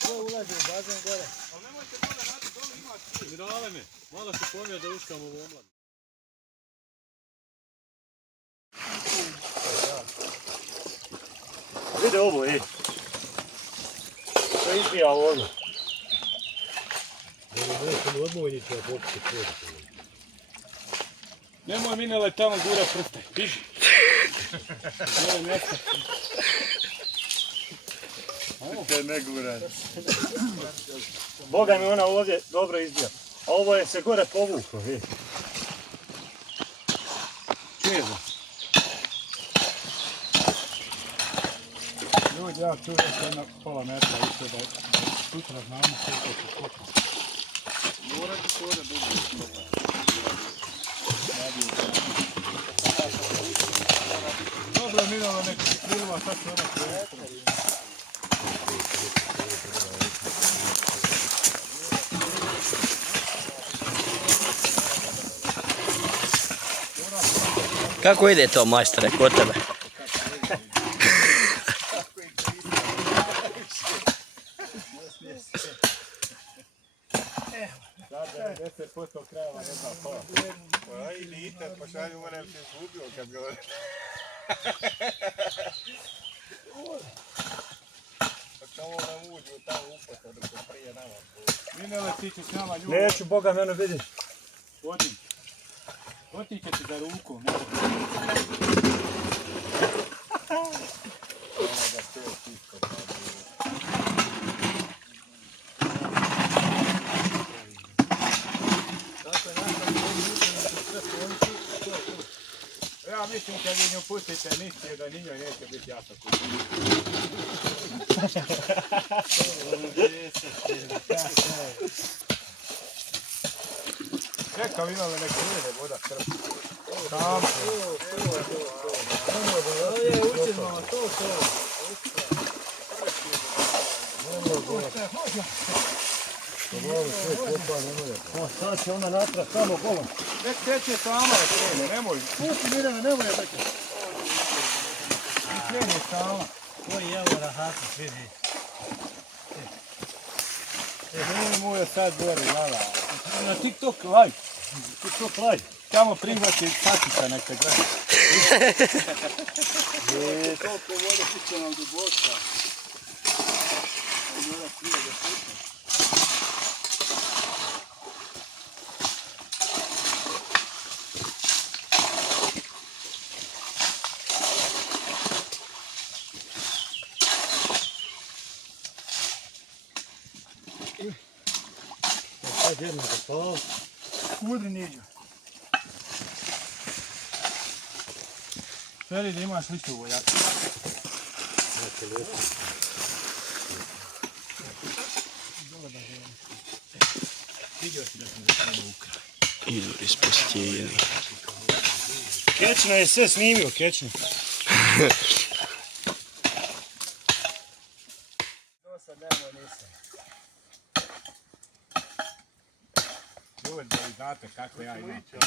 To ulazi u bazen gore. Ali nemojte dole, znate, dole ima svi. Mirale mi, malo se pomija da uškam u omladu. Vidi ovo, to izbija ovdje. Nemoj Minele tamo gura prste, biži. Ovo je mjesto. Kaj ne gura. Boga mi ona ovdje dobro izbija. A ovo je se gore povuklo, vidi. Čuje za? Ljudi, ja tu još jedna pola metra više da sutra znamo koliko će kopati. Morate se ovdje dugo kopati. Dobro je minalo nekih krilova, sad će ona prijeti. Kako ide to, majstore, kod tebe? Sada 90% krajeva ne zna pola. Pa ili internet pošalju, moram se izgubio kad govorim. Pa samo nam uđu u tamo upata dok je prije nama. Minele, ti ćeš s nama ljubav. Neću, Boga mene vidi. Vodim. Otiće ti za ruku. Ja mislim kad vi nju pustite nišće da ni njoj neće biti jasno kući. Čekam imali nek krene voda krp. Tam. Ovo je učinjeno, to. Sad će ona natrag samo golom. Nek teče sama da krene, nemoj. Pusti Mirjana, nemoj je tako. I krene sama. Koji je ovo rahati, vidi. Meni mu je sad gore, lala. Na TikTok live. TikTok live. Tamo prihvati tatica nek te gleda. Koliko vode piće nam duboka. Mora prije da puti. Sad jedno da pao. Udri niđu. Feri da imaš listu u vojaku. Vidio si da sam ga krenuo u kraj. Izvor iz postijeni. Kečna je sve snimio, Kečna. To sad nemoj nisam. Ljudi, da vi znate kako ja imam peku.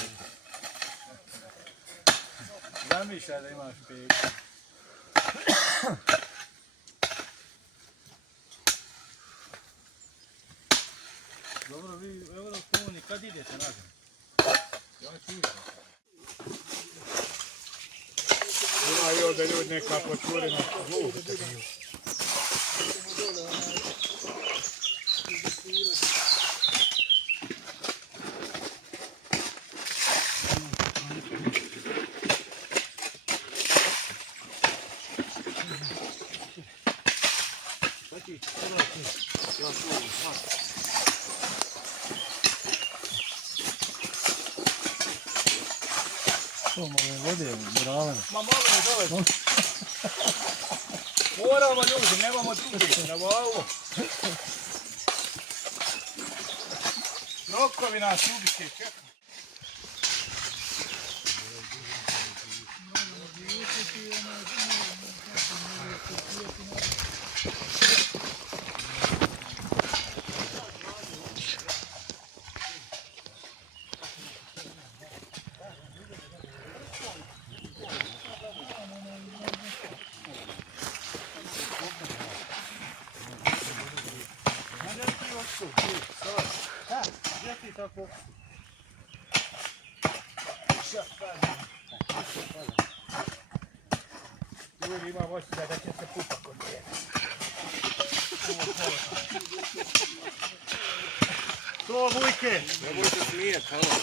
Zamišljaj da imaš peku. Dobro, vi u Evropsku uniju kad idete nazad? Ja ću idem. Ima i ovdje ljudi neka potvore na zlu. To malo vode, bravo. Ma malo je dole. Moramo ljudi, nemamo drugih, na ovo. Rokovi nas ubiti, čekaj. Gdje ti tako? Ljudi imam osjećaj da će se pupa kod nje. To Vujke! Nemojte smijet, hvala.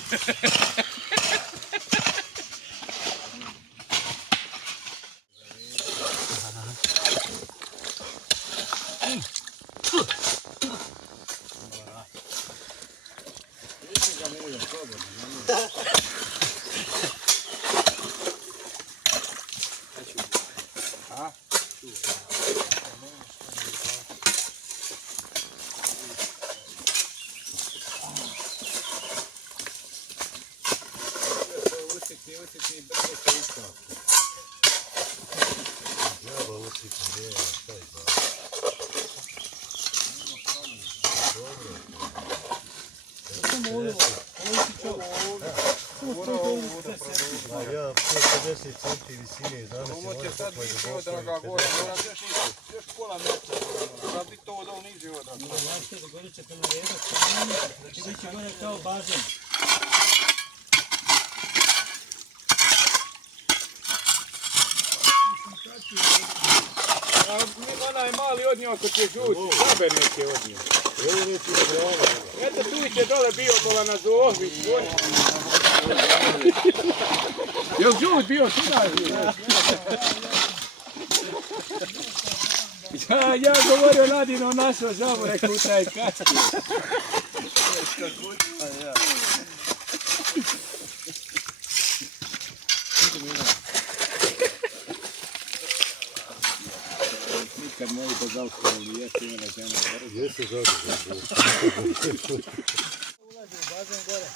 Ja 150 centi visine, zamisli Ovo će ovdje sad kako je biti duboko odraga i gore, 50. moram još pola metra. Sad bi to odao niži odraga. Znašte, dogodit će te na redak, da će biti gore kao bazen. Onaj mali odnio ako će žuti, žaber neke odnio. Evo neki obrana. Eto tu će dole bio kola na zohvi. Jel žut bio tu nađe? Ja govorio Ladino našo žabu, rekao u taj kački. Nikad ne vidio za alkohol, jeste imena žena. Jeste žaga. Ulazi u bazen gore.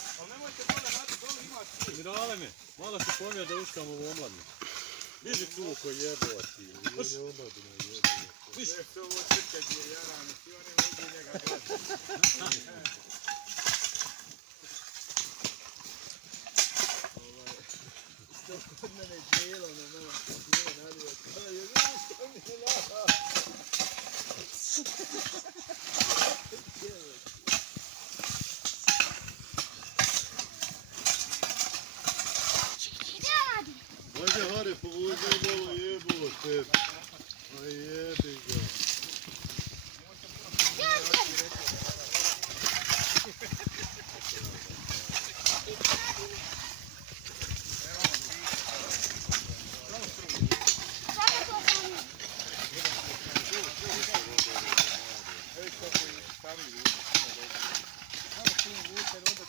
Minerale mi, malo se pomija da uškam ovu omladnu. Vidi tu ko jebova ti. Nije omladina jebova. Jeste ovo trkać je jarane, svi oni mogu njega gledati. Kod mene je djelo na nama, nije nadio, to je što mi je nama. Ajde Hare, povuđaj malo jebote. Aj jebi ga. Ej, kako je stari ljudi. Samo s tim vuče, onda